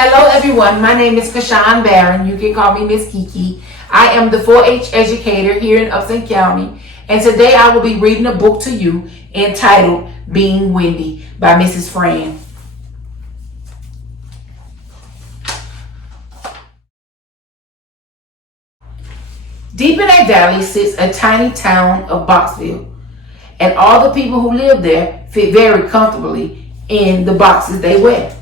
Hello everyone, my name is Kashawn Barron. You can call me Miss Kekee. I am the 4-H educator here in Upton County, and today I will be reading a book to you entitled Being Wendy by Mrs. Fran. Deep in a valley sits a tiny town of Boxville, and all the people who live there fit very comfortably in the boxes they wear.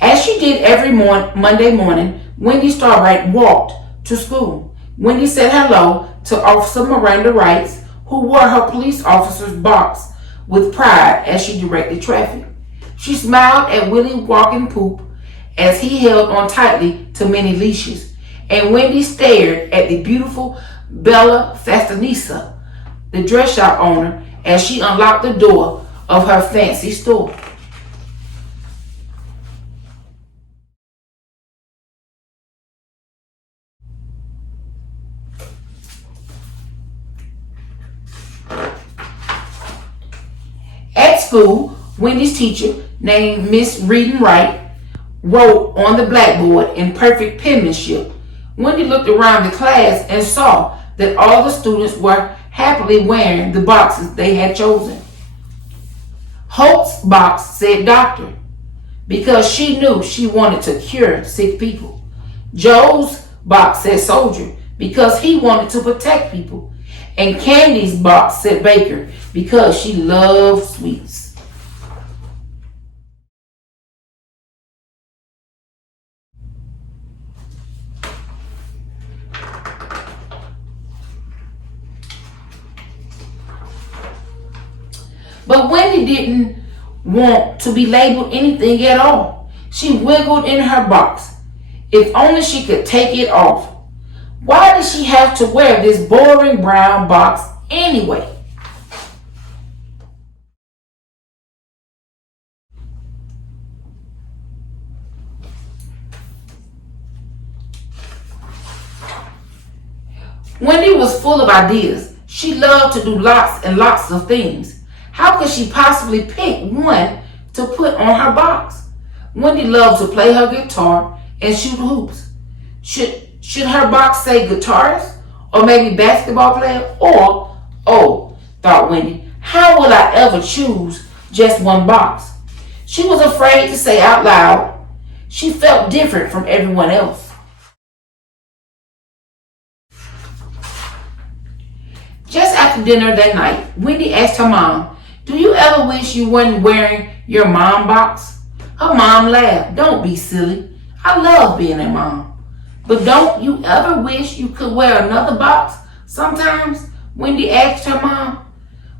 As she did every Monday morning, Wendy Starbright walked to school. Wendy said hello to Officer Miranda Wright, who wore her police officer's box with pride as she directed traffic. She smiled at Willie Walking Poop as he held on tightly to many leashes, and Wendy stared at the beautiful Bella Fastanisa, the dress shop owner, as she unlocked the door of her fancy store. At school, Wendy's teacher, named Miss Reading Wright, wrote on the blackboard in perfect penmanship. Wendy looked around the class and saw that all the students were happily wearing the boxes they had chosen. Holt's box said doctor, because she knew she wanted to cure sick people. Joe's box said soldier, because he wanted to protect people. And Candy's box said baker, because she loved sweets. But Wendy didn't want to be labeled anything at all. She wiggled in her box. If only she could take it off. Why did she have to wear this boring brown box anyway? Wendy was full of ideas. She loved to do lots and lots of things. How could she possibly pick one to put on her box? Wendy loved to play her guitar and shoot hoops. Should her box say guitarist? Or maybe basketball player? Or, oh, thought Wendy, how will I ever choose just one box? She was afraid to say out loud. She felt different from everyone else. Just after dinner that night, Wendy asked her mom, "Do you ever wish you weren't wearing your mom box?" Her mom laughed. "Don't be silly. I love being a mom. But don't you ever wish you could wear another box sometimes?" Wendy asked her mom.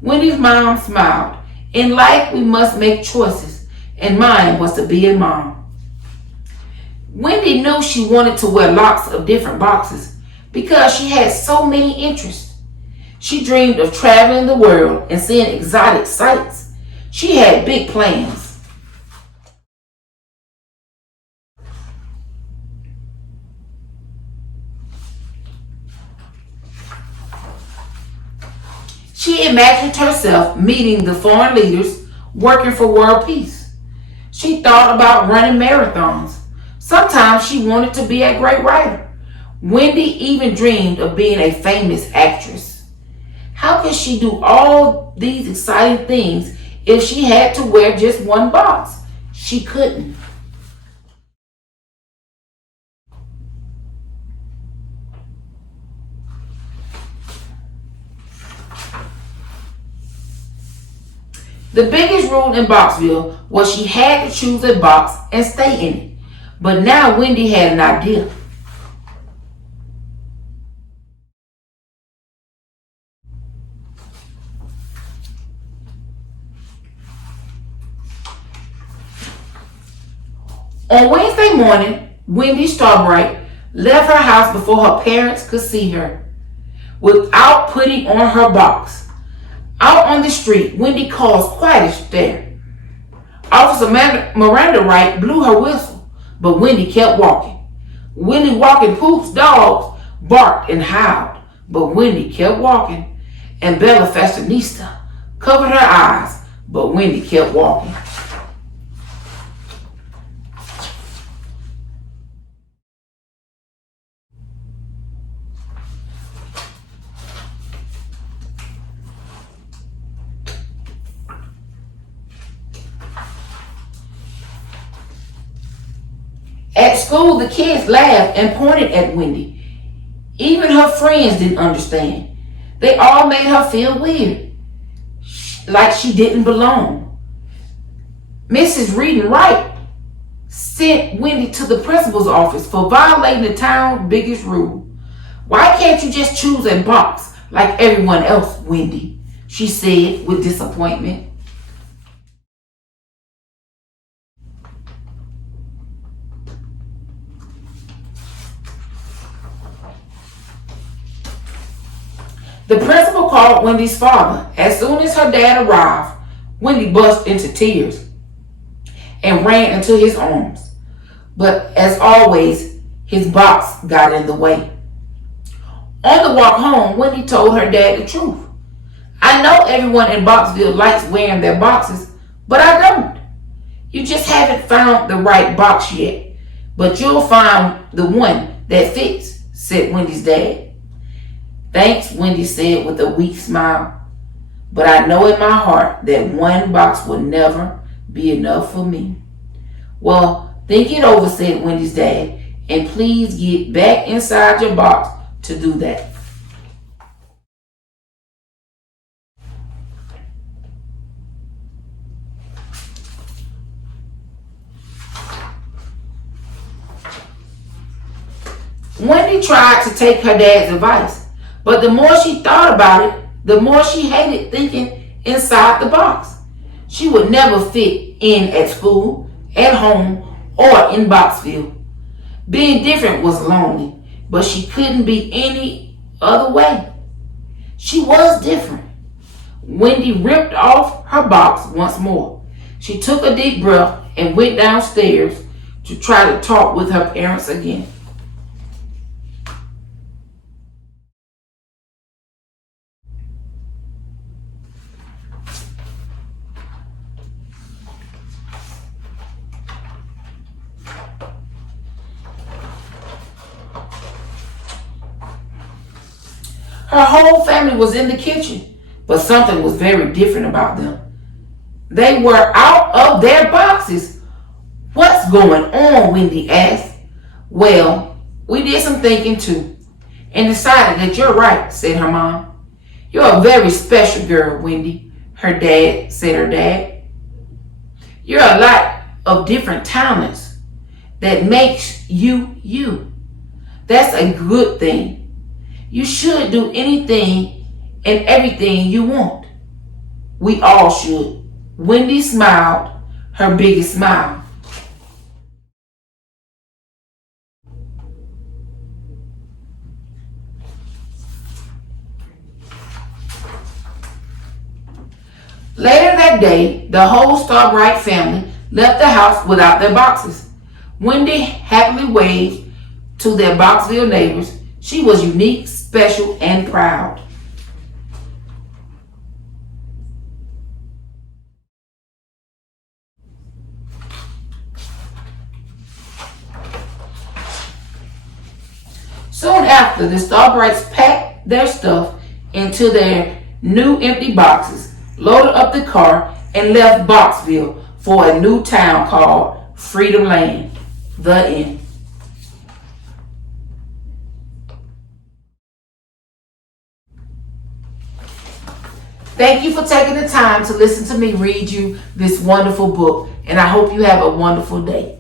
Wendy's mom smiled. "In life, we must make choices, and mine was to be a mom." Wendy knew she wanted to wear lots of different boxes because she had so many interests. She dreamed of traveling the world and seeing exotic sights. She had big plans. She imagined herself meeting the foreign leaders, working for world peace. She thought about running marathons. Sometimes she wanted to be a great writer. Wendy even dreamed of being a famous actress. How could she do all these exciting things if she had to wear just one box? She couldn't. The biggest rule in Boxville was she had to choose a box and stay in it. But now Wendy had an idea. On Wednesday morning, Wendy Starbright left her house before her parents could see her, without putting on her box. Out on the street, Wendy caused quite a stir. Officer Miranda Wright blew her whistle, but Wendy kept walking. Willie Walking Poop's dogs barked and howled, but Wendy kept walking, and Bella Fashionista covered her eyes, but Wendy kept walking. At school, the kids laughed and pointed at Wendy. Even her friends didn't understand. They all made her feel weird, like she didn't belong. Mrs. Reed and Wright sent Wendy to the principal's office for violating the town's biggest rule. "Why can't you just choose a box like everyone else, Wendy?" she said with disappointment. The principal called Wendy's father. As soon as her dad arrived, Wendy burst into tears and ran into his arms. But as always, his box got in the way. On the walk home, Wendy told her dad the truth. "I know everyone in Boxville likes wearing their boxes, but I don't. You just haven't found the right box yet, but you'll find the one that fits," said Wendy's dad. "Thanks," Wendy said with a weak smile. "But I know in my heart that one box will never be enough for me." "Well, think it over," said Wendy's dad, "and please get back inside your box to do that." Wendy tried to take her dad's advice, but the more she thought about it, the more she hated thinking inside the box. She would never fit in at school, at home, or in Boxville. Being different was lonely, but she couldn't be any other way. She was different. Wendy ripped off her box once more. She took a deep breath and went downstairs to try to talk with her parents again. Her whole family was in the kitchen, but something was very different about them. They were out of their boxes. "What's going on?" Wendy asked. "Well, we did some thinking too, and decided that you're right," said her mom. "You're a very special girl, Wendy," her dad said. Her dad. "You're a lot of different talents that makes you you. That's a good thing. You should do anything and everything you want. We all should." Wendy smiled her biggest smile. Later that day, the whole Starbright family left the house without their boxes. Wendy happily waved to their Boxville neighbors. She was unique, special, and proud. Soon after, the Starbrights packed their stuff into their new empty boxes, loaded up the car, and left Boxville for a new town called Freedom Land. The end. Thank you for taking the time to listen to me read you this wonderful book, and I hope you have a wonderful day.